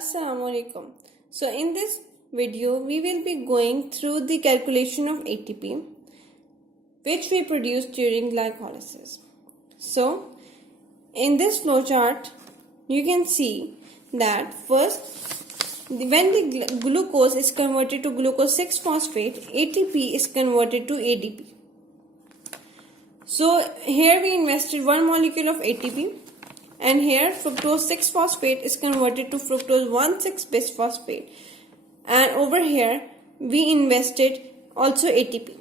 Assalamualaikum. So in this video we will be going through the calculation of ATP which we produce during glycolysis. So in this flowchart you can see that first when the glucose is converted to glucose 6-phosphate, ATP is converted to ADP. So here we invested one molecule of ATP, and here fructose 6-phosphate is converted to fructose 1,6-bisphosphate, and over here we invested also ATP.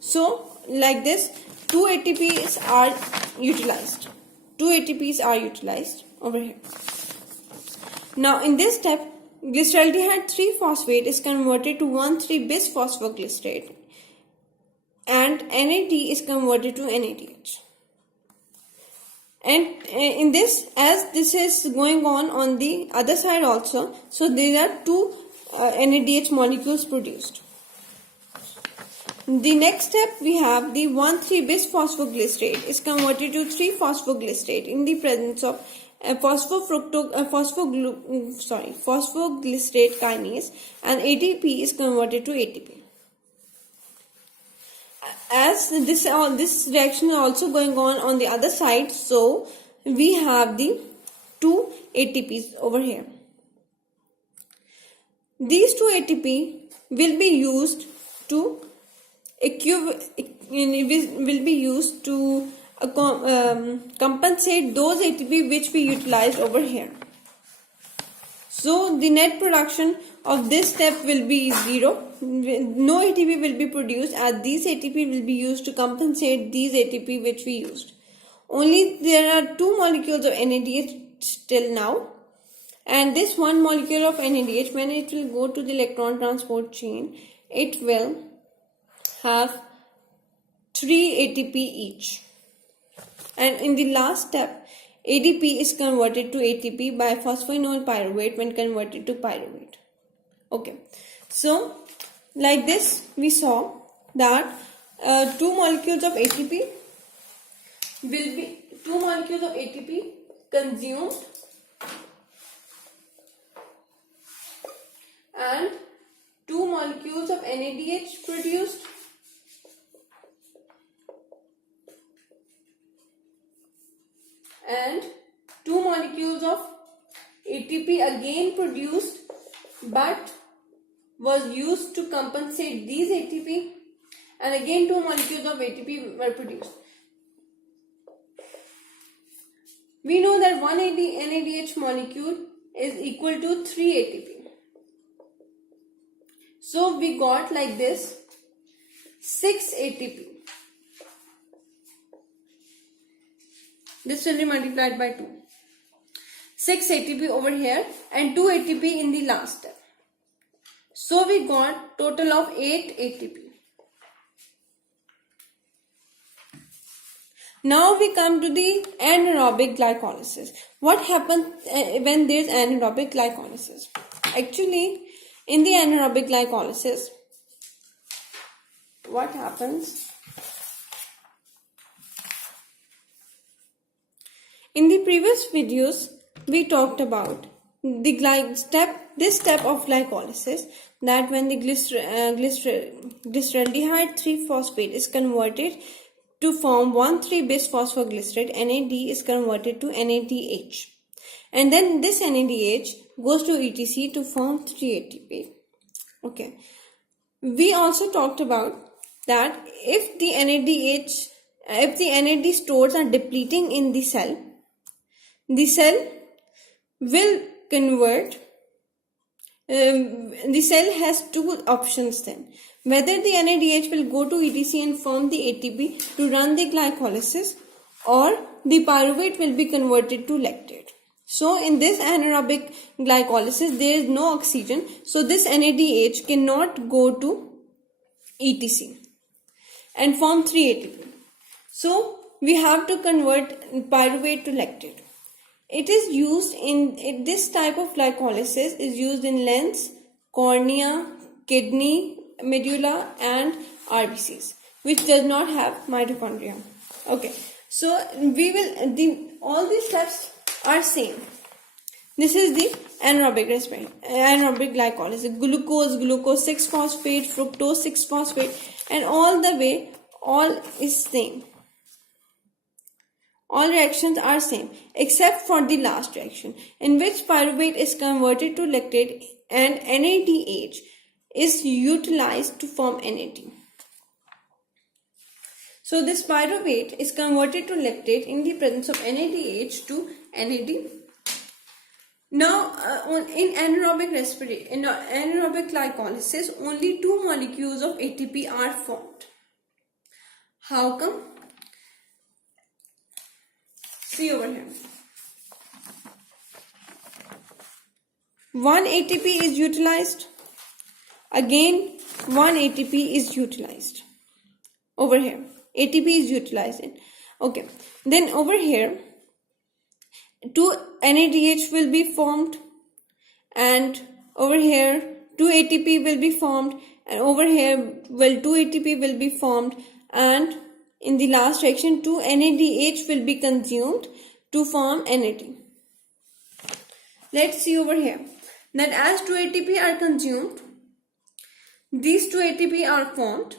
So like this, two ATPs are utilized. Over here. Now in this step, glyceraldehyde 3-phosphate is converted to 1,3-bisphosphoglycerate, and NAD is converted to NADH. And in this, as this is going on the other side also, so there are two NADH molecules produced. The next step we have the 1,3-bisphosphoglycerate is converted to 3-phosphoglycerate in the presence of phosphoglycerate kinase, and ATP is converted to ATP. As this reaction is also going on the other side, so we have the two ATPs over here. These two ATP will be used to compensate those ATP which we utilized over here. So the net production of this step will be 0. No ATP will be produced, as these ATP will be used to compensate these ATP which we used. Only there are two molecules of NADH till now, and this one molecule of NADH, when it will go to the electron transport chain, it will have 3 ATP each. And in the last step, ADP is converted to ATP by phosphoenol pyruvate when converted to pyruvate. Okay, so like this we saw that two molecules of ATP consumed and two molecules of NADH produced, and two molecules of ATP again produced but was used to compensate these ATP, and again two molecules of ATP were produced. We know that one NADH molecule is equal to 3 ATP. So we got like this 6 ATP. This will be multiplied by 2. 6 ATP over here and 2 ATP in the last step. So we got total of 8 ATP. Now we come to the anaerobic glycolysis. What happens when there is anaerobic glycolysis? Actually, in the anaerobic glycolysis, what happens? In the previous videos, we talked about this step of glycolysis, that when the glyceraldehyde 3-phosphate is converted to form 1,3-bisphosphoglycerate, NAD is converted to NADH, and then this NADH goes to ETC to form 3 ATP. Okay, we also talked about that if the NAD stores are depleting in the cell will convert. The cell has two options then: whether the NADH will go to ETC and form the ATP to run the glycolysis, or the pyruvate will be converted to lactate. So in this anaerobic glycolysis there is no oxygen, so this NADH cannot go to ETC and form 3 ATP. So we have to convert pyruvate to lactate. It is used in this type of glycolysis is used in lens, cornea, kidney, medulla, and RBCs, which does not have mitochondria. Okay, so all these steps are same. This is the anaerobic glycolysis. Glucose 6-phosphate, fructose 6-phosphate, and all the way, all is same. All reactions are same except for the last reaction, in which pyruvate is converted to lactate and NADH is utilized to form NAD. So this pyruvate is converted to lactate in the presence of NADH to NAD. Now, in anaerobic glycolysis, only 2 molecules of ATP are formed. How come? See over here. 1 ATP is utilized. Again, 1 ATP is utilized. Over here, ATP is utilized. Okay. Then over here, 2 NADH will be formed, and over here 2 ATP will be formed, and over here 2 ATP will be formed, and in the last reaction 2 NADH will be consumed to form NAD. Let's see over here that as 2 ATP are consumed, these 2 ATP are formed.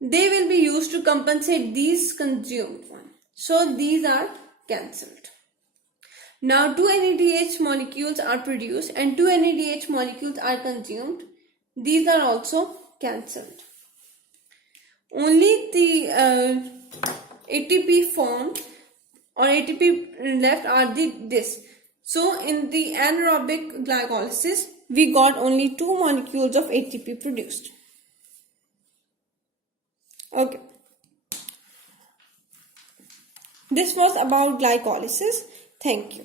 They will be used to compensate these consumed ones. So these are cancelled. Now 2 NADH molecules are produced and 2 NADH molecules are consumed. These are also cancelled. Only the ATP formed or ATP left are this. So in the anaerobic glycolysis, we got only 2 molecules of ATP produced. Okay. This was about glycolysis. Thank you.